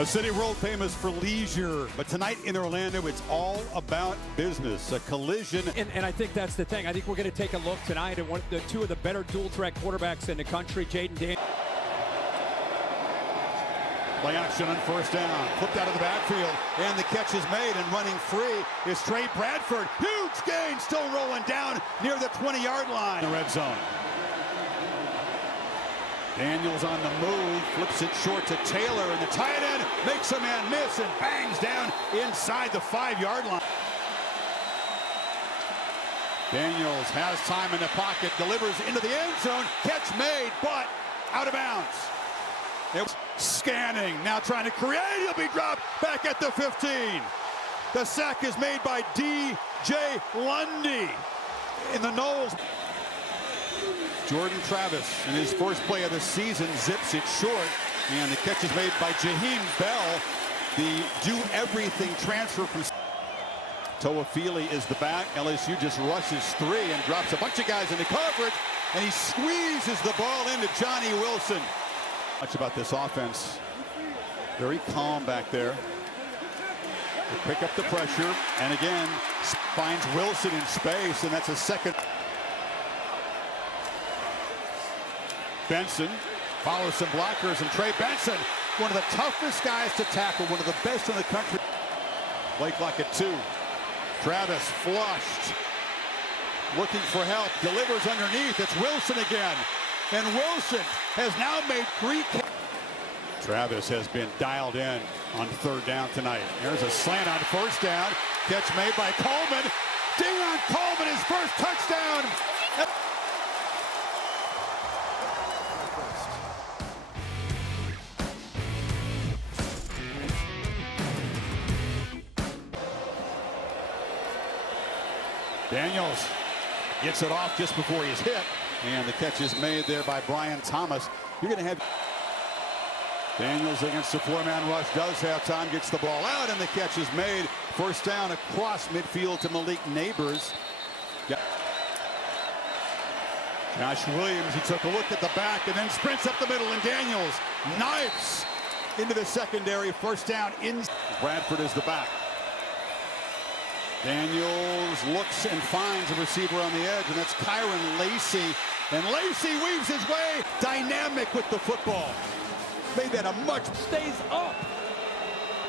A city world famous for leisure, but tonight in Orlando, it's all about business. A collision. And I think that's the thing. I think we're going to take a look tonight at two of the better dual-threat quarterbacks in the country, Jaden Daniels. Play action on first down. Flipped out of the backfield, and the catch is made, and running free is Trey Bradford. Huge gain, still rolling down near the 20-yard line. The red zone. Daniels on the move, flips it short to Taylor, and the tight end makes a man miss and bangs down inside the 5-yard line. Daniels has time in the pocket, delivers into the end zone, catch made, but out of bounds. It was scanning, now trying to create, he'll be dropped back at the 15. The sack is made by D.J. Lundy in the Knowles. Jordan Travis, in his first play of the season, zips it short, and the catch is made by Jaheim Bell, the do-everything transfer from Toafili is the back. LSU just rushes 3 and drops a bunch of guys into coverage, and he squeezes the ball into Johnny Wilson. Much about this offense. Very calm back there. They pick up the pressure, and again, finds Wilson in space, and that's a second. Benson follows some blockers, and Trey Benson, one of the toughest guys to tackle, one of the best in the country. Play clock at 2. Travis flushed, looking for help, delivers underneath. It's Wilson again, and Wilson has now made 3. Travis has been dialed in on third down tonight. There's a slant on first down. Catch made by Coleman. Deion Coleman, his first touchdown. Daniels gets it off just before he's hit, and the catch is made there by Brian Thomas. You're going to have Daniels against the 4-man rush, does have time, gets the ball out, and the catch is made. First down across midfield to Malik Neighbors. Josh Williams, he took a look at the back and then sprints up the middle, and Daniels knifes into the secondary. First down in. Bradford is the back. Daniels looks and finds a receiver on the edge, and that's Kyron Lacey. And Lacey weaves his way, dynamic with the football. Made that a much. Stays up.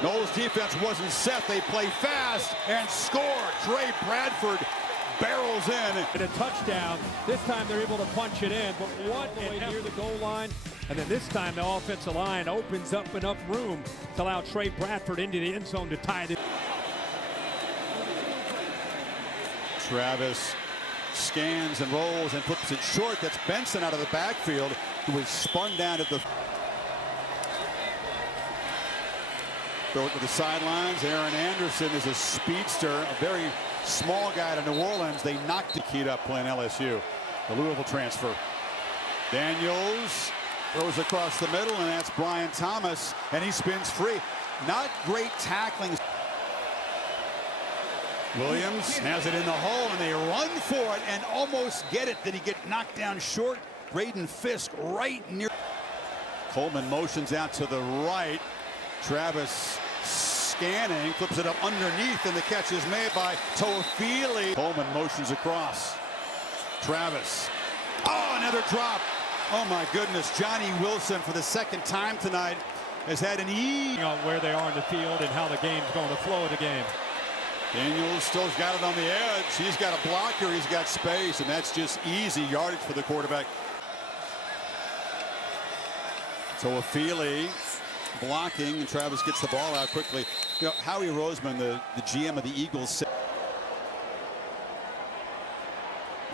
Knowles' defense wasn't set. They play fast and score. Trey Bradford barrels in. And a touchdown. This time they're able to punch it in, but what near the goal line. And then this time the offensive line opens up enough room to allow Trey Bradford into the end zone to tie this. Travis scans and rolls and flips it short. That's Benson out of the backfield, who was spun down at the. Throw it to the sidelines. Aaron Anderson is a speedster, a very small guy to New Orleans. They knocked the key up playing LSU. The Louisville transfer. Daniels throws across the middle, and that's Brian Thomas, and he spins free. Not great tackling. Williams has it in the hole, and they run for it and almost get it. Did he get knocked down short? Braden Fisk right near. Coleman motions out to the right. Travis scanning, flips it up underneath, and the catch is made by Toafili. Coleman motions across. Travis. Oh, another drop. Oh my goodness. Johnny Wilson, for the second time tonight, has had an on where they are in the field and how the game's going to flow of the game. Daniels still's got it on the edge. He's got a blocker, he's got space, and that's just easy yardage for the quarterback. Toafili blocking, and Travis gets the ball out quickly. You know, Howie Roseman, the GM of the Eagles, said,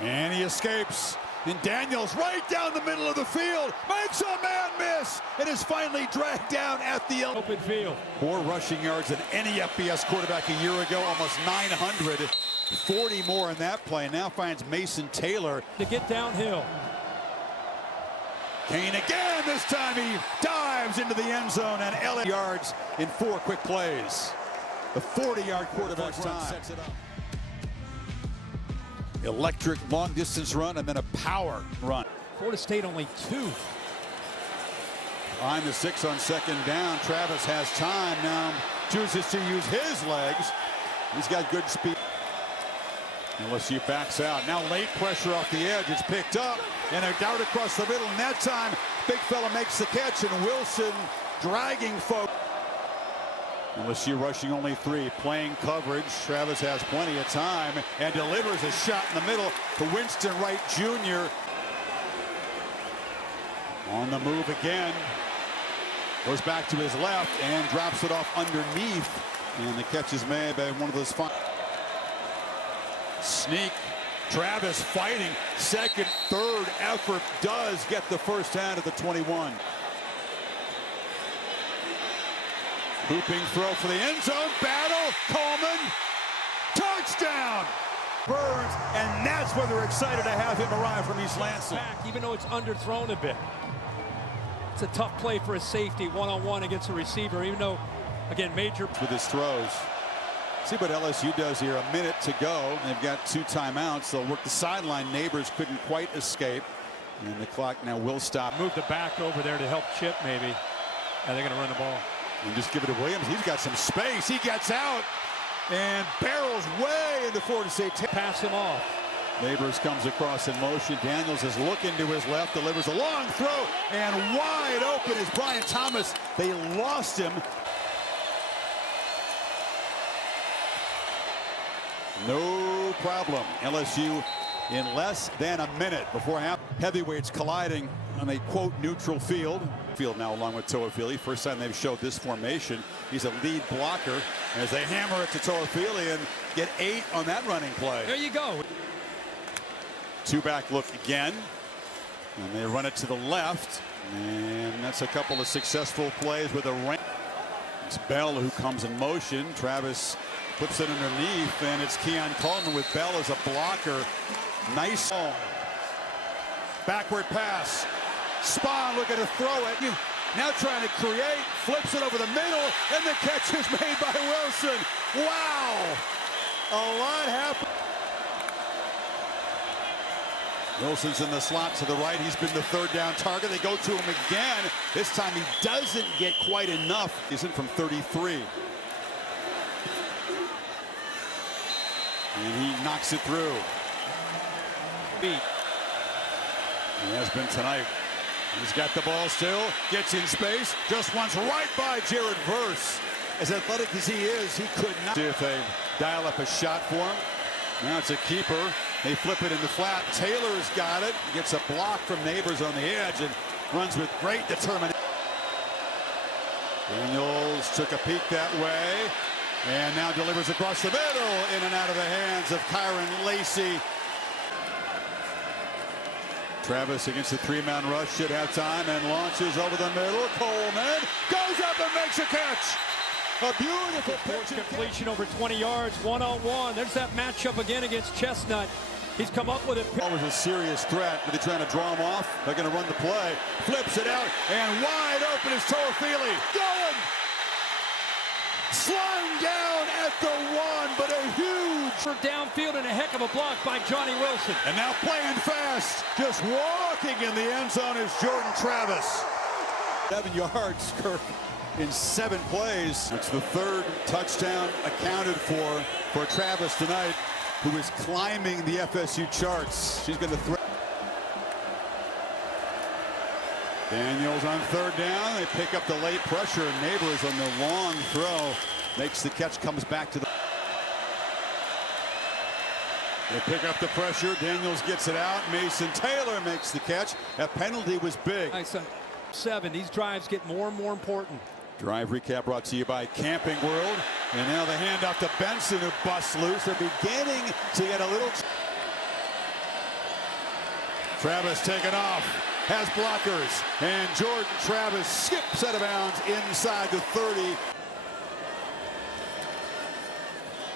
and he escapes. And Daniels right down the middle of the field, makes a man miss, and is finally dragged down at the open field. More rushing yards than any FBS quarterback a year ago, almost 900. 40 more in that play. Now finds Mason Taylor to get downhill. Kane again. This time he dives into the end zone, and LA yards in 4 quick plays. The 40-yard quarterback's time sets it up. Electric long distance run, and then a power run. Florida State only 2 behind the 6 on second down. Travis has time now, chooses to use his legs. He's got good speed. LSU backs out. Now late pressure off the edge. It's picked up and a dart across the middle. And that time, big fella makes the catch, and Wilson dragging folks. LSU rushing only 3, playing coverage. Travis has plenty of time and delivers a shot in the middle to Winston Wright Jr. On the move again. Goes back to his left and drops it off underneath. And the catch is made by one of those fun. Sneak. Travis fighting. Second, third effort does get the first down at the 21. Looping throw for the end zone. Battle. Coleman. Touchdown. Burns. And that's where they're excited to have him arrive from East Lansing. Back, even though it's underthrown a bit. It's a tough play for a safety one-on-one against a receiver, even though, again, major with his throws. See what LSU does here. A minute to go. They've got 2 timeouts. They'll work the sideline. Neighbors couldn't quite escape. And the clock now will stop. Move the back over there to help Chip, maybe. And they're going to run the ball. And just give it to Williams. He's got some space. He gets out and barrels way into forward to say, pass him off. Neighbors comes across in motion. Daniels is looking to his left, delivers a long throw, and wide open is Brian Thomas. They lost him. No problem. LSU in less than a minute before half. Heavyweights colliding on a, quote, neutral field. Field now along with Toafili. First time they've showed this formation. He's a lead blocker as they hammer it to Toafili and get 8 on that running play. There you go. 2-back look again. And they run it to the left. And that's a couple of successful plays with a rank. It's Bell who comes in motion. Travis flips it underneath, and it's Keon Coleman with Bell as a blocker. Nice ball. Backward pass. Spahn looking to throw it. Now trying to create. Flips it over the middle, and the catch is made by Wilson. Wow. A lot happened. Wilson's in the slot to the right. He's been the 3rd down target. They go to him again. This time he doesn't get quite enough. He's in from 33. And he knocks it through. Beat. He has been tonight. He's got the ball still. Gets in space. Just wants right by Jared Verse. As athletic as he is, he could not. See if they dial up a shot for him. Now it's a keeper. They flip it in the flat. Taylor's got it. Gets a block from Neighbors on the edge and runs with great determination. Daniels took a peek that way and now delivers across the middle, in and out of the hands of Kyron Lacey. Travis against the 3-man rush at halftime and launches over the middle. Coleman goes up and makes a catch. A beautiful pitch completion over 20 yards, one-on-one. There's that matchup again against Chestnut. He's come up with it. That was a serious threat, but they're trying to draw him off. They're going to run the play. Flips it out, and wide open is Toafili. Going! Sliding down at the 1, but a huge for downfield and a heck of a block by Johnny Wilson. And now playing fast, just walking in the end zone is Jordan Travis. 7 yards, Kirk, in 7 plays. It's the 3rd touchdown accounted for Travis tonight, who is climbing the FSU charts. She's going to throw. Daniels on 3rd down. They pick up the late pressure, and Neighbors on the long throw makes the catch, comes back to the. They pick up the pressure. Daniels gets it out. Mason Taylor makes the catch. That penalty was big. Nice. 7. These drives get more and more important. Drive recap brought to you by Camping World. And now the handoff to Benson, who busts loose. They're beginning to get a little. Travis taken off. Has blockers. And Jordan Travis skips out of bounds inside the 30.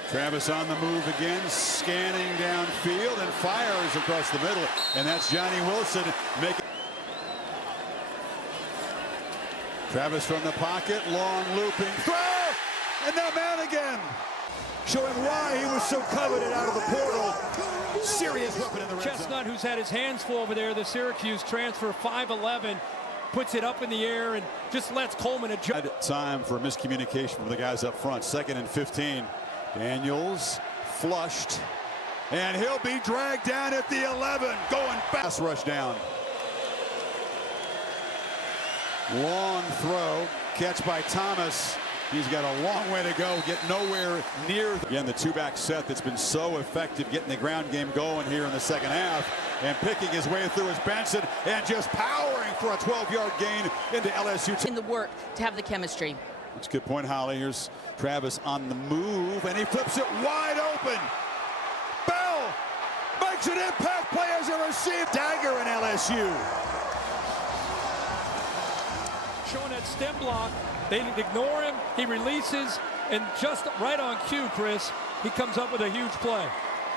Travis on the move again, scanning downfield and fires across the middle. And that's Johnny Wilson making. Travis from the pocket, long looping throw, and that man again, showing why he was so coveted out of the portal. Serious weapon in the red zone. Chestnut, who's had his hands full over there, the Syracuse transfer, 5'11", puts it up in the air and just lets Coleman adjust. Time for miscommunication from the guys up front. 2nd and 15. Daniels flushed, and he'll be dragged down at the 11. Going fast, rush down. Long throw, catch by Thomas. He's got a long way to go, get nowhere near. Again, the two-back set that's been so effective getting the ground game going here in the second half, and picking his way through is Benson, and just powering for a 12-yard gain into LSU. In the work to have the chemistry. That's a good point, Holly. Here's Travis on the move, and he flips it wide open. Bell makes an impact play as a receive. Dagger in LSU. Showing that stem block. They ignore him, he releases, and just right on cue, Chris, he comes up with a huge play.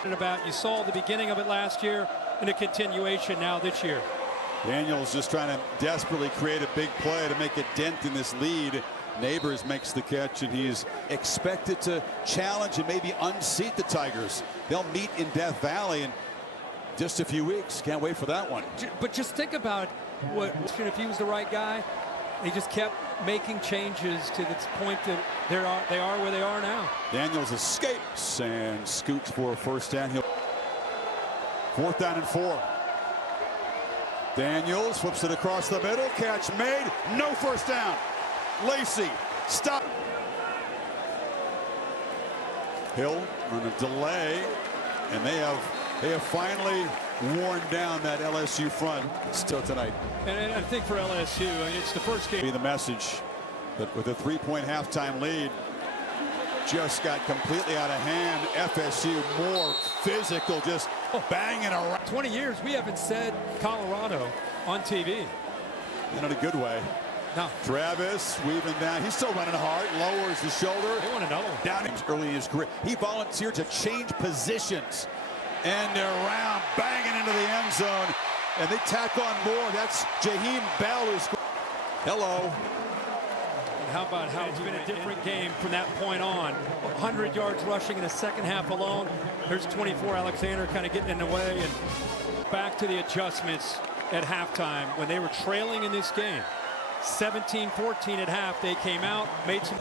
You saw the beginning of it last year and a continuation now this year. Daniels just trying to desperately create a big play to make a dent in this lead. Neighbors makes the catch, and he's expected to challenge and maybe unseat the Tigers. They'll meet in Death Valley in just a few weeks. Can't wait for that one. But just think about what if he was the right guy. He just kept making changes to the point that they are where they are now. Daniels escapes and scoots for a first down. 4th down and 4. Daniels flips it across the middle. Catch made. No first down. Lacey stop. Hill on a delay, and they have finally worn down that LSU front still tonight. And I think for LSU, I mean, it's the first game. Be the message, but with a 3-point halftime lead, just got completely out of hand. FSU more physical, just banging around. 20 years we haven't said Colorado on TV. In a good way. No. Travis weaving down. He's still running hard. Lowers the shoulder. They want another one. Down early in his career. He volunteered to change positions. And they're around, banging into the end zone. And they tack on more. That's Jaheim Bell who's. Hello. And how about how it's been a different game from that point on. 100 yards rushing in the second half alone. There's 24. Alexander kind of getting in the way. And back to the adjustments at halftime when they were trailing in this game. 17-14 at half. They came out, made some.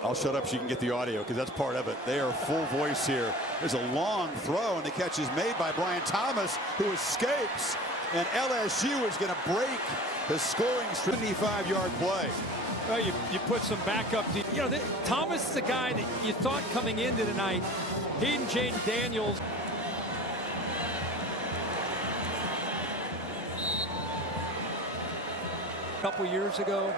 I'll shut up so you can get the audio, because that's part of it. They are full voice here. There's a long throw, and the catch is made by Brian Thomas, who escapes. And LSU is going to break the scoring 75-yard play. Well, you put some backup. You know, Thomas is the guy that you thought coming into tonight. He and Jaden Daniels. A couple years ago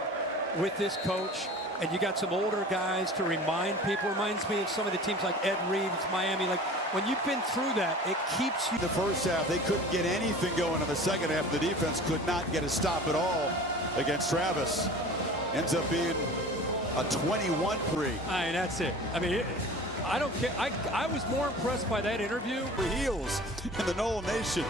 with this coach, and you got some older guys to remind people. Reminds me of some of the teams like Ed Reed, Miami. Like when you've been through that, it keeps you. The first half, they couldn't get anything going. In the second half, the defense could not get a stop at all against Travis. Ends up being a 21-3. I mean, that's it. I mean, I don't care. I was more impressed by that interview. For heels in the Noel Nation.